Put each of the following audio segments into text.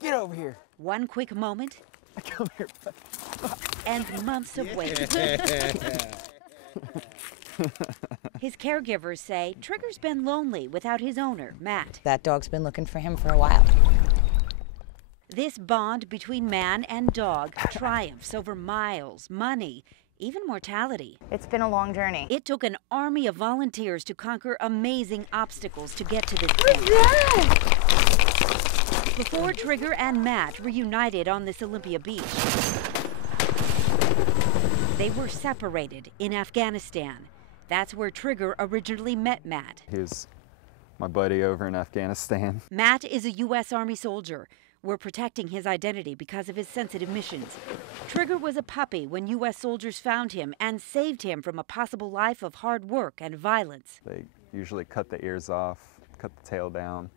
Get over here. One quick moment. Come here. And months of waiting. His caregivers say Trigger's been lonely without his owner, Matt. That dog's been looking for him for a while. This bond between man and dog triumphs over miles, money, even mortality. It's been a long journey. It took an army of volunteers to conquer amazing obstacles to get to this point. Before Trigger and Matt reunited on this Olympia beach, they were separated in Afghanistan. That's where Trigger originally met Matt. He was my buddy over in Afghanistan. Matt is a U.S. Army soldier. We're protecting his identity because of his sensitive missions. Trigger was a puppy when U.S. soldiers found him and saved him from a possible life of hard work and violence. They usually cut the ears off, cut the tail down.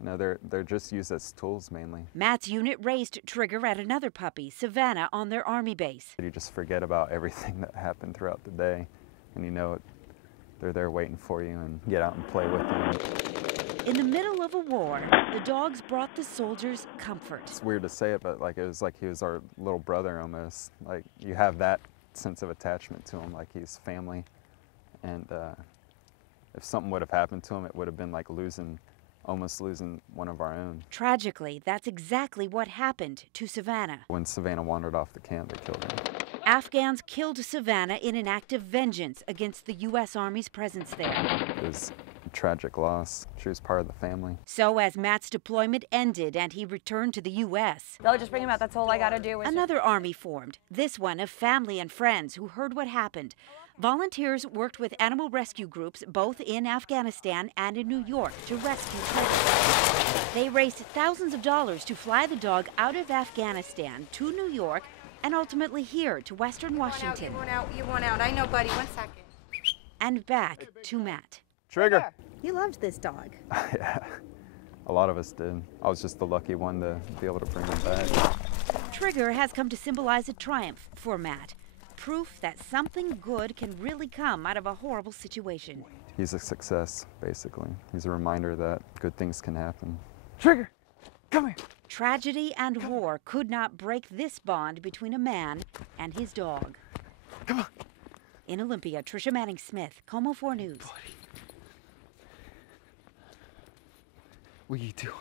You know, they're just used as tools mainly. Matt's unit raised Trigger at another puppy, Savannah, on their Army base. You just forget about everything that happened throughout the day, and you know they're there waiting for you and get out and play with them. In the middle of a war, the dogs brought the soldiers comfort. It's weird to say it, but it was like he was our little brother almost. Like, you have that sense of attachment to him, like he's family. And if something would have happened to him, it would have been like almost losing one of our own. Tragically, that's exactly what happened to Savannah. When Savannah wandered off the camp, they killed her. Afghans killed Savannah in an act of vengeance against the U.S. Army's presence there. It was a tragic loss. She was part of the family. So as Matt's deployment ended and he returned to the U.S., They'll just bring him out. That's all I gotta do. Another army formed, this one of family and friends who heard what happened. Volunteers worked with animal rescue groups both in Afghanistan and in New York to rescue Trigger. They raised thousands of dollars to fly the dog out of Afghanistan to New York and ultimately here to Western Washington. You want out. I know, buddy. 1 second. And back to Matt. Trigger! You loved this dog. Yeah, a lot of us did. I was just the lucky one to be able to bring him back. Trigger has come to symbolize a triumph for Matt. Proof that something good can really come out of a horrible situation. He's a success, basically. He's a reminder that good things can happen. Trigger, come here. Tragedy and war could not break this bond between a man and his dog. Come on. In Olympia, Tricia Manning-Smith, Como 4 News. What are you doing?